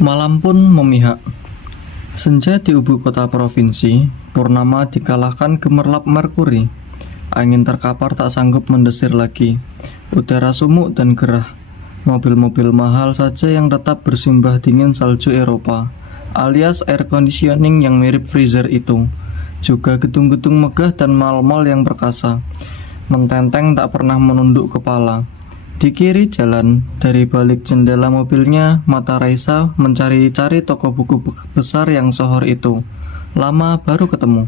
Malam pun memihak. Senja di ibu kota provinsi, purnama dikalahkan gemerlap Merkuri. Angin terkapar tak sanggup mendesir lagi. Udara sumuk dan gerah. Mobil-mobil mahal saja yang tetap bersimbah dingin salju Eropa, alias air conditioning yang mirip freezer itu. Juga gedung-gedung megah dan mal-mal yang perkasa. Mententeng tak pernah menunduk kepala. Di kiri jalan, dari balik jendela mobilnya, mata Raisa mencari-cari toko buku besar yang sohor itu. Lama baru ketemu.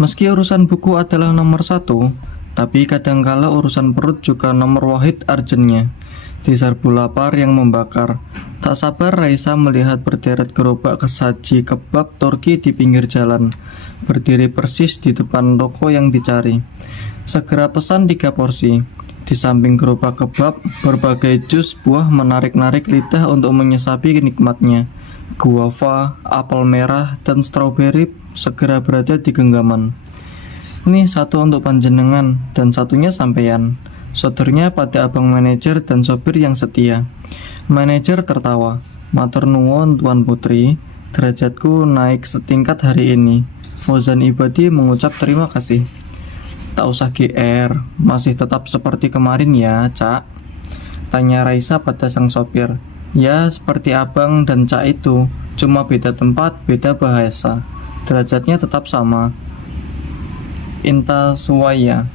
Meski urusan buku adalah nomor satu, tapi kadangkala urusan perut juga nomor wahid arjennya. Di serbu lapar yang membakar, tak sabar Raisa melihat berderet gerobak kesaji kebab Turki di pinggir jalan, berdiri persis di depan toko yang dicari. Segera pesan 3 porsi. Di samping gerobak kebab, berbagai jus buah menarik-narik lidah untuk menyesapi nikmatnya. Guava, apel merah, dan stroberi segera berada di genggaman. Nih satu untuk panjenengan, dan satunya sampeyan. Sodornya pada abang manajer dan sopir yang setia. Manajer tertawa. Matur nuwun Tuan Putri, derajatku naik setingkat hari ini. Fauzan Ibadi mengucap terima kasih. Tak usah GR, masih tetap seperti kemarin ya, Cak? Tanya Raisa pada sang sopir. Ya, seperti abang dan Cak itu, cuma beda tempat, beda bahasa. Derajatnya tetap sama. Inta Suwaya.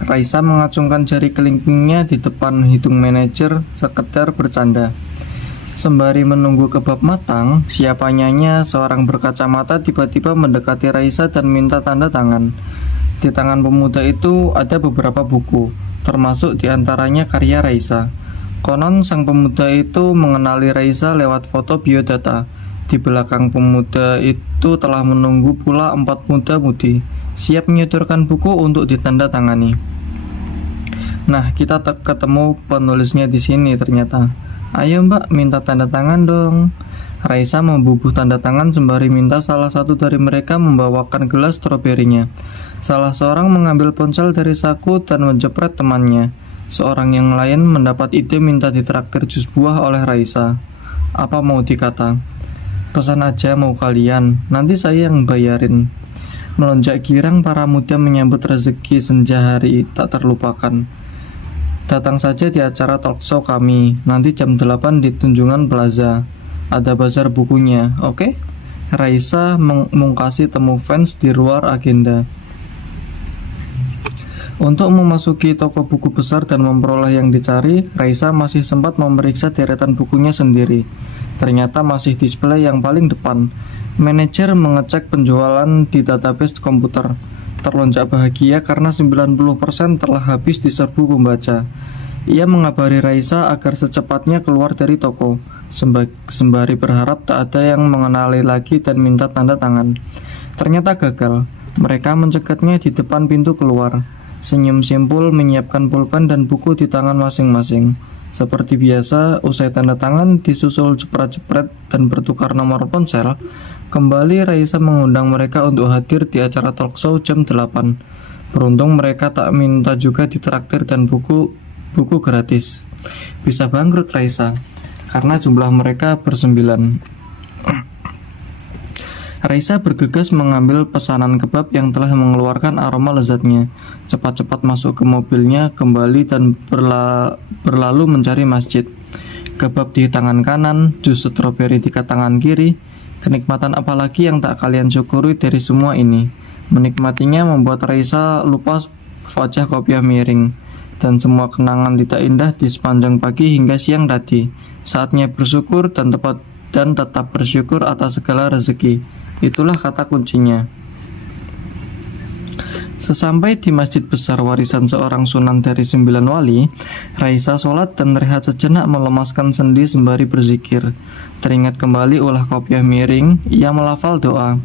Raisa mengacungkan jari kelingkingnya di depan hidung manajer, sekedar bercanda. Sembari menunggu kebab matang, siapanyanya seorang berkacamata tiba-tiba mendekati Raisa dan minta tanda tangan. Di tangan pemuda itu ada beberapa buku, termasuk diantaranya karya Raisa. Konon sang pemuda itu mengenali Raisa lewat foto biodata. Di belakang pemuda itu telah menunggu pula 4 muda-mudi, siap menyodorkan buku untuk ditanda tangani. Nah, kita ketemu penulisnya di sini ternyata. Ayo mbak, minta tanda tangan dong. Raisa membubuh tanda tangan sembari minta salah satu dari mereka membawakan gelas stroberinya. Salah seorang mengambil ponsel dari saku dan menjepret temannya. Seorang yang lain mendapat ide minta ditraktir jus buah oleh Raisa. Apa mau dikata? Pesan aja mau kalian, nanti saya yang bayarin. Melonjak girang para muda menyambut rezeki senja hari tak terlupakan. Datang saja di acara talkshow kami, nanti jam 8 di Tunjungan Plaza. Ada bazar bukunya, oke? Raisa mengungkasi temu fans di luar agenda. Untuk memasuki toko buku besar dan memperoleh yang dicari, Raisa masih sempat memeriksa deretan bukunya sendiri. Ternyata masih display yang paling depan. Manajer mengecek penjualan di database komputer. Terlonjak bahagia karena 90% telah habis diserbu pembaca. Ia mengabari Raisa agar secepatnya keluar dari toko, sembari berharap tak ada yang mengenali lagi dan minta tanda tangan. Ternyata gagal. Mereka mencekatnya di depan pintu keluar. Senyum simpul menyiapkan pulpen dan buku di tangan masing-masing. Seperti biasa, usai tanda tangan disusul jepret-jepret dan bertukar nomor ponsel, kembali Raisa mengundang mereka untuk hadir di acara talkshow jam 8. Beruntung mereka tak minta juga ditraktir dan buku gratis. Bisa bangkrut Raisa karena jumlah mereka bersembilan. Raisa bergegas mengambil pesanan kebab yang telah mengeluarkan aroma lezatnya. Cepat-cepat masuk ke mobilnya kembali dan berlalu mencari masjid. Kebab di tangan kanan, jus stroberi di tangan kiri. Kenikmatan apalagi yang tak kalian syukuri dari semua ini? Menikmatinya membuat Raisa lupa wajah kopiah miring dan semua kenangan tidak indah di sepanjang pagi hingga siang tadi. Saatnya bersyukur dan tetap bersyukur atas segala rezeki. Itulah kata kuncinya. Sesampai di masjid besar warisan seorang sunan dari 9 wali, Raisa sholat dan rehat sejenak melemaskan sendi sembari berzikir. Teringat kembali ulah kopiah miring, ia melafal doa.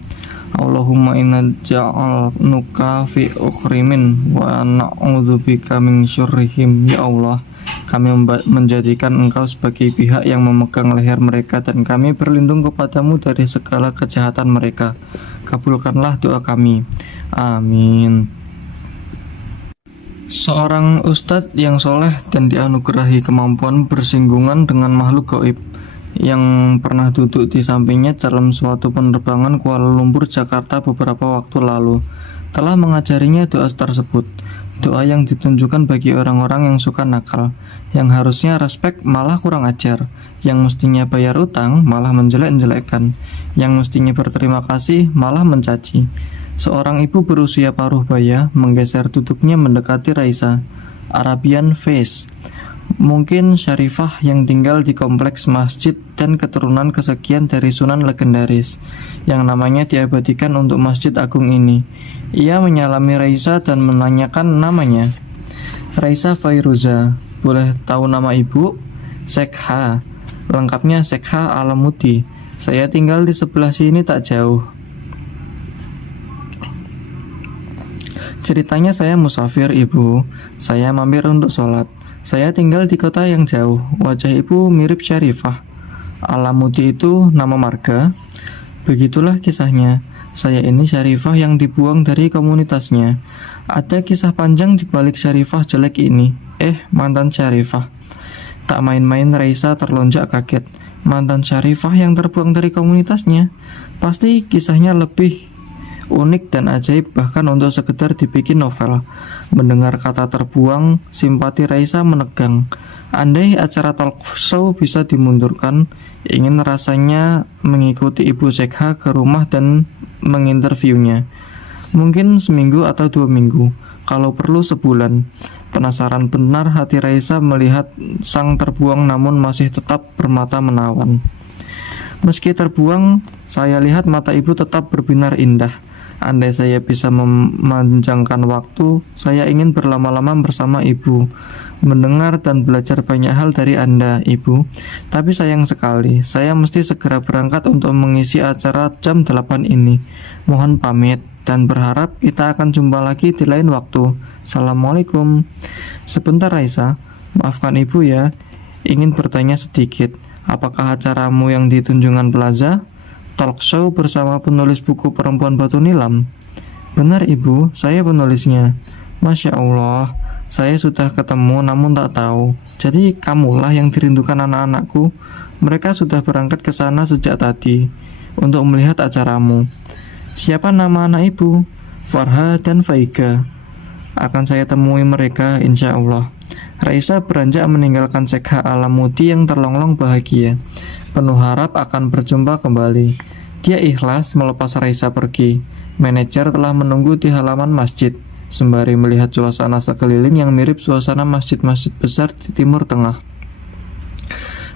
Allahumma inna ja'alnuka fi ukhrimin wa na'udzubika min syurrihim. Ya Allah, kami menjadikan engkau sebagai pihak yang memegang leher mereka dan kami berlindung kepadamu dari segala kejahatan mereka. Kabulkanlah doa kami. Amin. Seorang ustadz yang soleh dan dianugerahi kemampuan bersinggungan dengan makhluk gaib. yang pernah duduk di sampingnya dalam suatu penerbangan Kuala Lumpur Jakarta beberapa waktu lalu telah mengajarinya doa tersebut. Doa yang ditunjukkan bagi orang-orang yang suka nakal, yang harusnya respek malah kurang ajar, yang mestinya bayar utang malah menjelek-jelekkan, yang mestinya berterima kasih malah mencaci. Seorang ibu berusia paruh baya menggeser duduknya mendekati Raisa. Arabian Face, mungkin Syarifah yang tinggal di kompleks masjid dan keturunan kesekian dari Sunan legendaris yang namanya diabadikan untuk Masjid Agung ini. Ia menyalami Raisa dan menanyakan namanya. Raisa Fairuza, boleh tahu nama ibu? Sekha, lengkapnya Sekha Alamuti. Saya tinggal di sebelah sini tak jauh. Ceritanya saya musafir ibu, saya mampir untuk sholat. Saya tinggal di kota yang jauh. Wajah ibu mirip Syarifah. Alamuti itu nama marga. Begitulah kisahnya. Saya ini Syarifah yang dibuang dari komunitasnya. Ada kisah panjang di balik Syarifah jelek ini. Mantan Syarifah. Tak main-main Raisa terlonjak kaget. Mantan Syarifah yang terbuang dari komunitasnya. Pasti kisahnya lebih unik dan ajaib bahkan untuk sekedar dibikin novel. Mendengar kata terbuang, simpati Raisa menegang. Andai acara talk show bisa dimundurkan, ingin rasanya mengikuti Ibu Sekha ke rumah dan menginterviewnya. Mungkin seminggu atau 2 minggu, kalau perlu sebulan. Penasaran benar hati Raisa melihat sang terbuang namun masih tetap bermata menawan. Meski terbuang, saya lihat mata ibu tetap berbinar indah. Andai saya bisa memanjangkan waktu, saya ingin berlama-lama bersama ibu, mendengar dan belajar banyak hal dari Anda, ibu. Tapi sayang sekali, saya mesti segera berangkat untuk mengisi acara jam 8 ini. Mohon pamit dan berharap kita akan jumpa lagi di lain waktu. Assalamualaikum. Sebentar Raisa, maafkan ibu ya, ingin bertanya sedikit. Apakah acaramu yang di Tunjungan Plaza? Talk show bersama penulis buku Perempuan Batu Nilam? Benar ibu, saya penulisnya. Masya Allah, saya sudah ketemu namun tak tahu. Jadi kamulah yang dirindukan anak-anakku. Mereka sudah berangkat ke sana sejak tadi untuk melihat acaramu. Siapa nama anak ibu? Farha dan Faiga. Akan saya temui mereka insya Allah. Raisa beranjak meninggalkan Sekha Alamuti yang terlonglong bahagia, penuh harap akan berjumpa kembali. Dia ikhlas melepas Raisa pergi. Manajer telah menunggu di halaman masjid, sembari melihat suasana sekeliling yang mirip suasana masjid-masjid besar di Timur Tengah.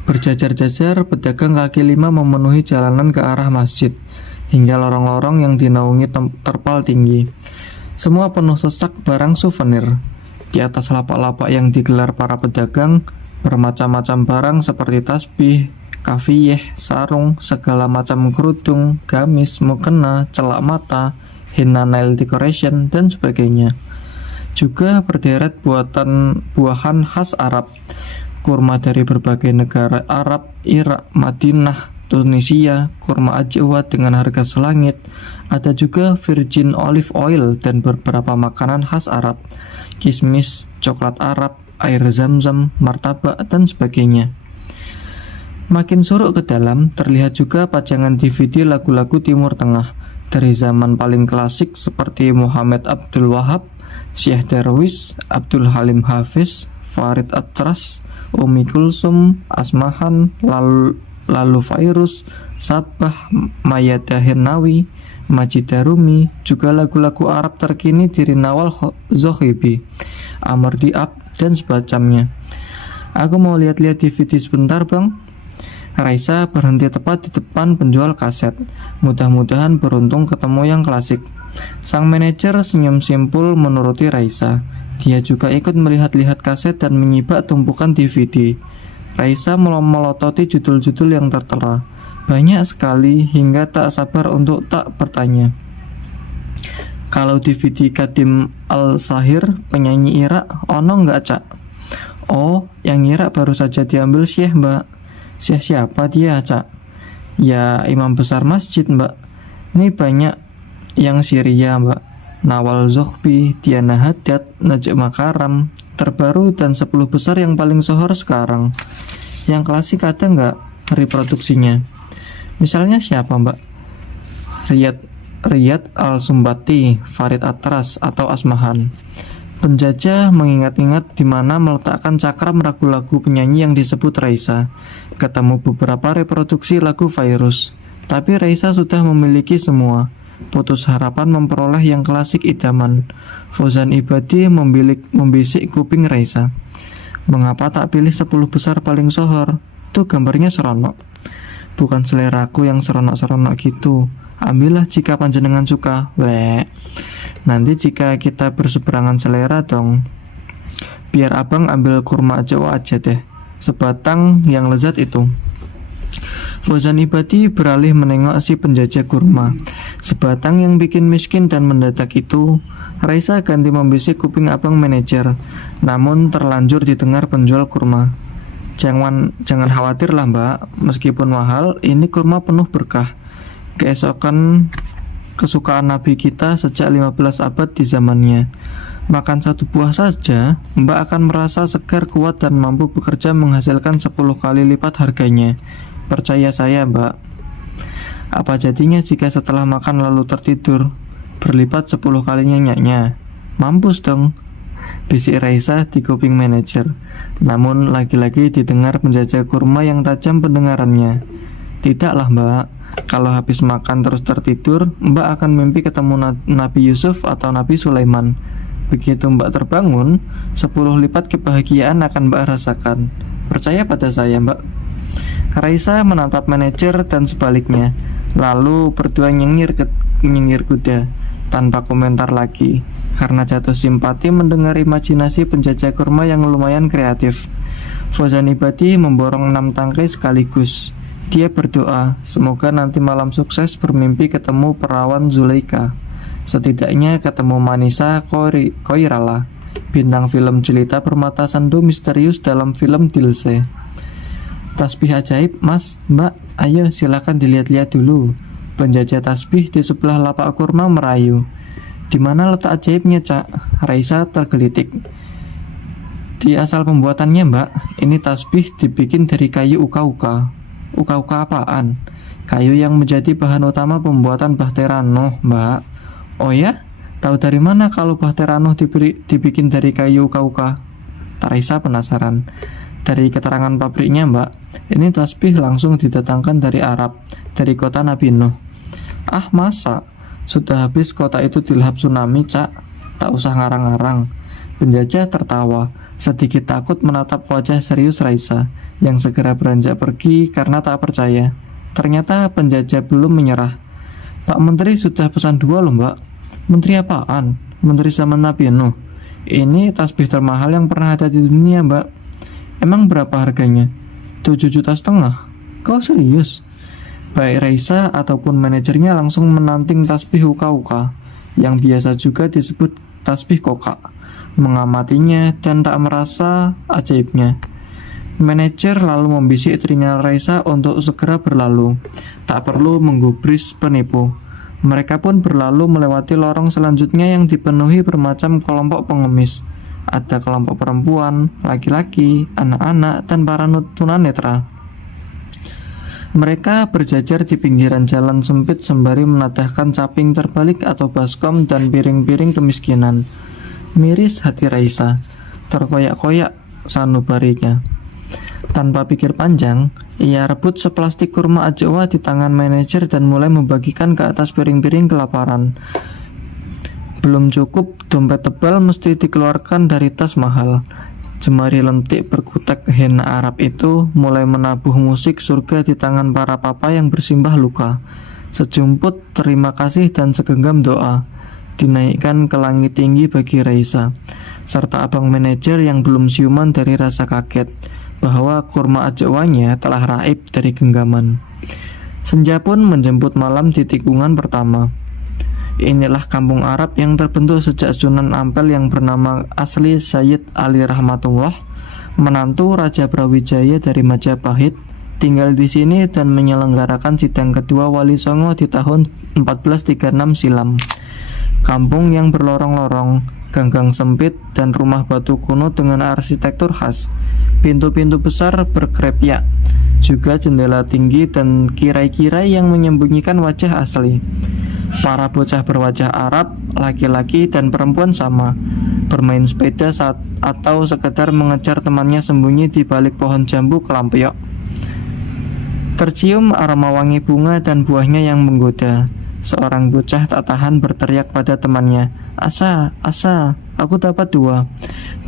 Berjajar-jajar, pedagang kaki lima memenuhi jalanan ke arah masjid, hingga lorong-lorong yang dinaungi terpal tinggi. Semua penuh sesak barang souvenir. Di atas lapak-lapak yang digelar para pedagang, bermacam-macam barang seperti tasbih, kafiyeh, sarung, segala macam kerudung, gamis, mukena, celak mata, henna nail decoration, dan sebagainya. Juga berderet buahan khas Arab, kurma dari berbagai negara Arab, Irak, Madinah, Tunisia, kurma ajwa dengan harga selangit. Ada juga virgin olive oil dan beberapa makanan khas Arab, kismis, coklat Arab, air zam-zam, martabak, dan sebagainya. Makin suruk ke dalam, terlihat juga pajangan DVD lagu-lagu Timur Tengah dari zaman paling klasik seperti Muhammad Abdul Wahab, Syekh Darwis, Abdul Halim Hafiz, Farid Atras, Umi Kulsum, Asmahan, lalu Fairuz, Sabah, Mayada Hennawi, Majida Rumi, juga lagu-lagu Arab terkini dari Nawal Zohibi, Amr Diab, dan sebagainya. Aku mau lihat-lihat DVD sebentar bang. Raisa berhenti tepat di depan penjual kaset. Mudah-mudahan beruntung ketemu yang klasik. Sang manajer senyum simpul menuruti Raisa. Dia juga ikut melihat-lihat kaset dan menyibak tumpukan DVD. Raisa melototi judul-judul yang tertera. Banyak sekali hingga tak sabar untuk tak bertanya. Kalau DVD Kadim Al-Sahir, penyanyi Irak, ono nggak cak? Oh, yang Irak baru saja diambil Syekh mbak. Syekh siapa dia cak? Ya imam besar masjid mbak. Ini banyak yang Syria mbak. Nawal Zohbi, Diana Haddad, Najib Makaram, terbaru dan 10 besar yang paling sohor sekarang. Yang klasik ada nggak? reproduksinya. Misalnya siapa Mbak? Riyad Al-Sumbati, Farid Atras, atau Asmahan. Penjajah mengingat-ingat di mana meletakkan cakram lagu-lagu penyanyi yang disebut Raisa. Ketemu beberapa reproduksi lagu Virus, tapi Raisa sudah memiliki semua. Putus harapan memperoleh yang klasik idaman. Fauzan Ibadi membisik kuping Raisa. Mengapa tak pilih 10 besar paling sohor? Tuh gambarnya seronok. Bukan seleraku yang seronok-seronok gitu. Ambillah jika panjenengan suka. Nanti jika kita berseberangan selera dong. Biar abang ambil kurma Jawa aja deh, sebatang yang lezat itu. Fauzan Ibadi beralih menengok si penjajah kurma. Sebatang yang bikin miskin dan mendadak itu. Raisa ganti membisik kuping abang manajer, namun terlanjur didengar penjual kurma. Jangan khawatir lah Mbak, meskipun mahal, ini kurma penuh berkah. Keesokan kesukaan Nabi kita sejak 15 abad di zamannya. Makan satu buah saja, Mbak akan merasa segar, kuat, dan mampu bekerja menghasilkan 10 kali lipat harganya. Percaya saya Mbak. Apa jadinya jika setelah makan lalu tertidur? Berlipat 10 kali nyenyaknya. Mampus dong, bisik Raisa di kuping manajer. Namun lagi-lagi didengar penjajah kurma yang tajam pendengarannya. Tidaklah Mbak, kalau habis makan terus tertidur, Mbak akan mimpi ketemu Nabi Yusuf atau Nabi Sulaiman. Begitu Mbak terbangun, 10 lipat kebahagiaan akan Mbak rasakan. Percaya pada saya Mbak. Raisa menatap manajer dan sebaliknya, lalu berdua nyengir kuda tanpa komentar lagi, karena jatuh simpati mendengar imajinasi penjajah kurma yang lumayan kreatif. Fauzan Ibadi memborong 6 tangkai sekaligus. Dia berdoa, semoga nanti malam sukses bermimpi ketemu perawan Zulaika. Setidaknya ketemu Manisa Koirala, bintang film jelita permata sandu misterius dalam film Dilse. Tasbih ajaib Mas, Mbak, ayo silakan dilihat-lihat dulu. Penjajah tasbih di sebelah lapak kurma merayu. Di mana letak ajaibnya Cak? Raisa tergelitik. Di asal pembuatannya Mbak, ini tasbih dibikin dari kayu uka-uka. Uka-uka apaan? Kayu yang menjadi bahan utama pembuatan Bahtera Noh, Mbak. Oh ya? Tahu dari mana kalau Bahtera Noh dibikin dari kayu uka-uka? Raisa penasaran. Dari keterangan pabriknya Mbak, ini tasbih langsung didatangkan dari Arab, dari kota Nabi Nuh. Ah masa? Sudah habis kota itu dilahap tsunami Cak? Tak usah ngarang-ngarang. Penjajah tertawa, sedikit takut menatap wajah serius Raisa, yang segera beranjak pergi karena tak percaya. Ternyata penjajah belum menyerah. Pak Menteri sudah pesan 2 loh Mbak. Menteri apaan? Menteri zaman Nabi Nuh. Ini tasbih termahal yang pernah ada di dunia Mbak. Emang berapa harganya? 7,5 juta. Kau serius? Baik Raisa ataupun manajernya langsung menanting tasbih uka-uka, yang biasa juga disebut tasbih kokak, mengamatinya dan tak merasa ajaibnya. Manajer lalu membisik telinga Raisa untuk segera berlalu. Tak perlu menggubris penipu. Mereka pun berlalu melewati lorong selanjutnya yang dipenuhi bermacam kelompok pengemis. Ada kelompok perempuan, laki-laki, anak-anak, dan para tunanetra. Mereka berjajar di pinggiran jalan sempit sembari menadahkan caping terbalik atau baskom dan piring-piring kemiskinan. Miris hati Raisa, terkoyak-koyak sanubarinya. Tanpa pikir panjang, ia rebut seplastik kurma ajwa di tangan manajer dan mulai membagikan ke atas piring-piring kelaparan. Belum cukup, dompet tebal mesti dikeluarkan dari tas mahal. Jemari lentik berkutek henna Arab itu mulai menabuh musik surga di tangan para papa yang bersimbah luka. Sejumput terima kasih dan segenggam doa dinaikkan ke langit tinggi bagi Raisa, serta abang manajer yang belum siuman dari rasa kaget bahwa kurma ajwanya telah raib dari genggaman. Senja pun menjemput malam di tikungan pertama. Inilah kampung Arab yang terbentuk sejak Sunan Ampel yang bernama asli Sayyid Ali Rahmatullah, menantu Raja Brawijaya dari Majapahit, tinggal di sini dan menyelenggarakan sidang kedua Wali Songo di tahun 1436 silam. Kampung yang berlorong-lorong, ganggang sempit, dan rumah batu kuno dengan arsitektur khas. Pintu-pintu besar berkrepyak, juga jendela tinggi dan kirai-kirai yang menyembunyikan wajah asli. Para bocah berwajah Arab, laki-laki dan perempuan sama, bermain sepeda atau sekedar mengejar temannya sembunyi di balik pohon jambu kelampiok. Tercium aroma wangi bunga dan buahnya yang menggoda. Seorang bocah tak tahan berteriak pada temannya, "Asa, Asa, aku dapat 2."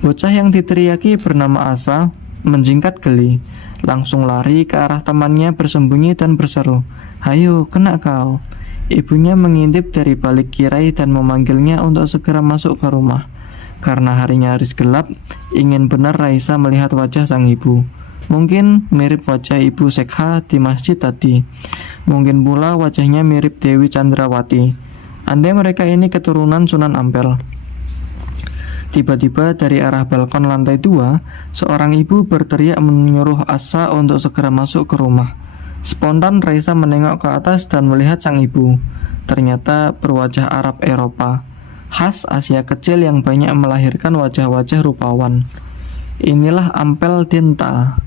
Bocah yang diteriaki bernama Asa menjingkat geli, langsung lari ke arah temannya bersembunyi dan berseru, "Hayo, kena kau." Ibunya mengintip dari balik kirai dan memanggilnya untuk segera masuk ke rumah. Karena hari nyaris gelap, ingin benar Raisa melihat wajah sang ibu. Mungkin mirip wajah Ibu Sekha di masjid tadi. Mungkin pula wajahnya mirip Dewi Chandrawati. Andai mereka ini keturunan Sunan Ampel. Tiba-tiba dari arah balkon lantai 2, seorang ibu berteriak menyuruh Asa untuk segera masuk ke rumah. Spontan Raisa menengok ke atas dan melihat sang ibu. Ternyata berwajah Arab Eropa, khas Asia kecil yang banyak melahirkan wajah-wajah rupawan. Inilah Ampel Dinta.